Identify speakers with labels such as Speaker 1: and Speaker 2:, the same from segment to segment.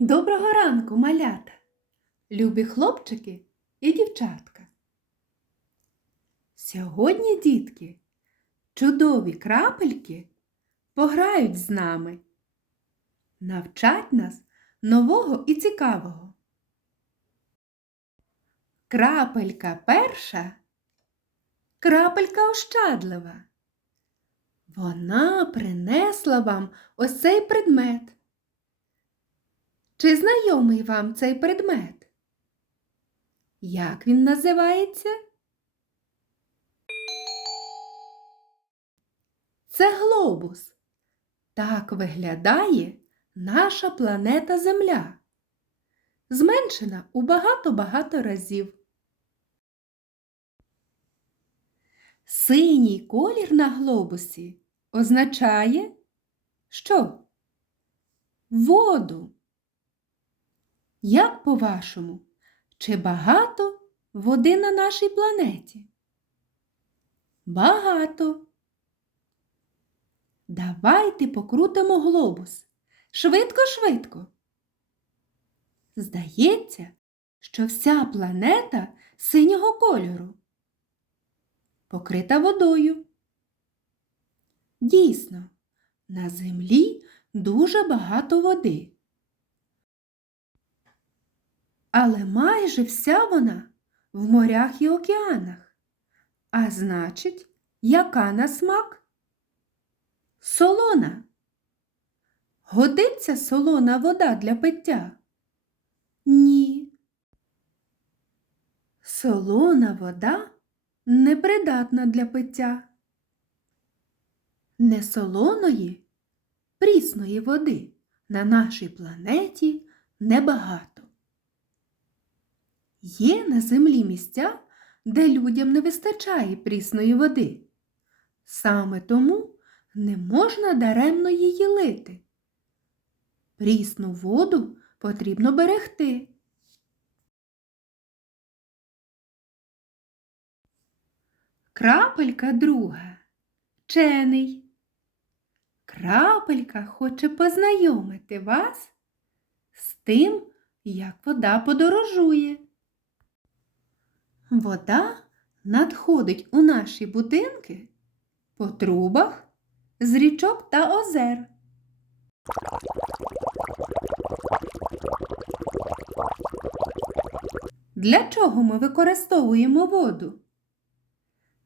Speaker 1: Доброго ранку, малята, любі хлопчики і дівчатка. Сьогодні, дітки, чудові крапельки пограють з нами, навчать нас нового і цікавого. Крапелька перша крапелька ощадлива. Вона принесла вам ось цей предмет. Чи знайомий вам цей предмет? Як він називається? Це глобус. Так виглядає наша планета Земля. Зменшена у багато-багато разів. Синій колір на глобусі означає що? Воду. Як по-вашому, чи багато води на нашій планеті? Багато. Давайте покрутимо глобус. Швидко-швидко. Здається, що вся планета синього кольору покрита водою. Дійсно, на землі дуже багато води. Але майже вся вона в морях і океанах. А значить, яка на смак? Солона. Годиться солона вода для пиття? Ні. Солона вода непридатна для пиття. Несолоної, прісної води на нашій планеті небагато. Є на землі місця, де людям не вистачає прісної води. Саме тому не можна даремно її лити. Прісну воду потрібно берегти. Крапелька друга. Вчений. Крапелька хоче познайомити вас з тим, як вода подорожує. Вода надходить у наші будинки по трубах з річок та озер. Для чого ми використовуємо воду?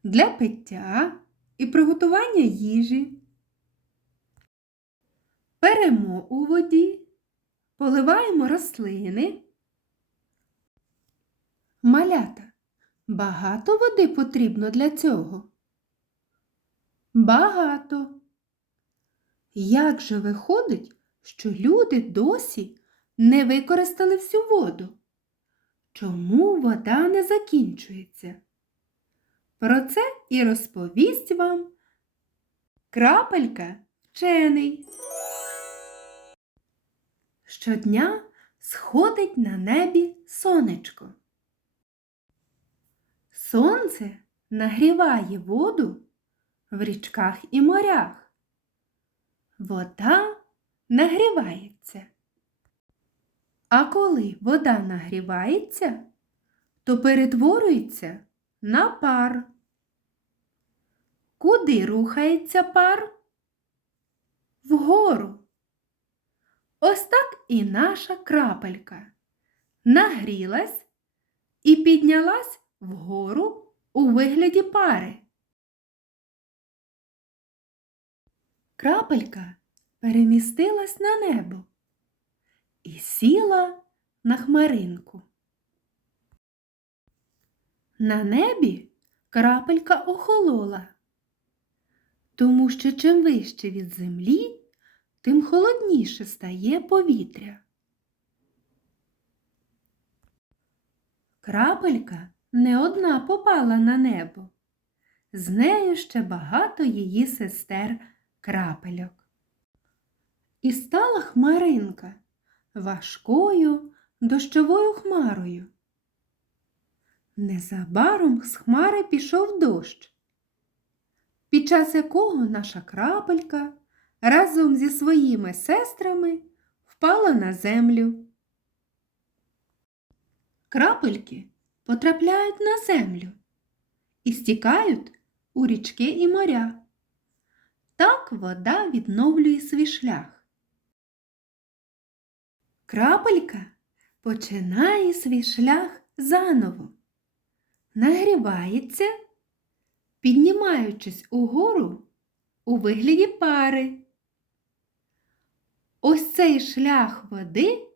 Speaker 1: Для пиття і приготування їжі. Перемо у воді, поливаємо рослини. Малята, багато води потрібно для цього? Багато. Як же виходить, що люди досі не використали всю воду? Чому вода не закінчується? Про це і розповість вам крапелька вчений. Щодня сходить на небі сонечко. Сонце нагріває воду в річках і морях. Вода нагрівається. А коли вода нагрівається, то перетворюється на пар. Куди рухається пар? Вгору. Ось так і наша крапелька нагрілась і піднялась вгору у вигляді пари. Крапелька перемістилась на небо і сіла на хмаринку. На небі крапелька охолола, тому що чим вище від землі, тим холодніше стає повітря. Крапелька не одна попала на небо, з нею ще багато її сестер крапельок. І стала хмаринка важкою дощовою хмарою. Незабаром з хмари пішов дощ, під час якого наша крапелька разом зі своїми сестрами впало на землю. Крапельки потрапляють на землю і стікають у річки і моря. Так вода відновлює свій шлях. Крапелька починає свій шлях заново, нагрівається, піднімаючись угору у вигляді пари. Ось цей шлях води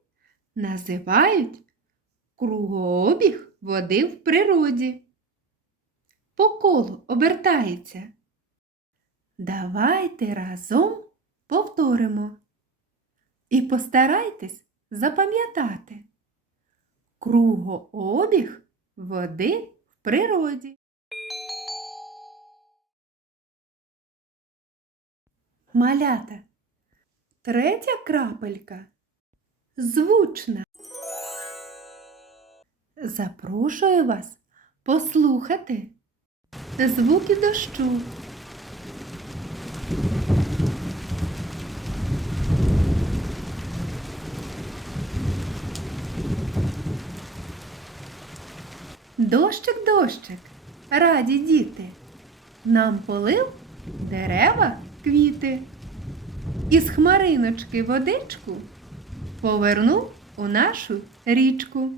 Speaker 1: називають кругообіг води в природі. По колу обертається. Давайте разом повторимо і постарайтесь запам'ятати кругообіг води в природі. Малята. Третя крапелька звучна. Запрошую вас послухати звуки дощу. Дощик, дощик, раді діти, нам полив дерева квіти. Із хмариночки водичку повернув у нашу річку.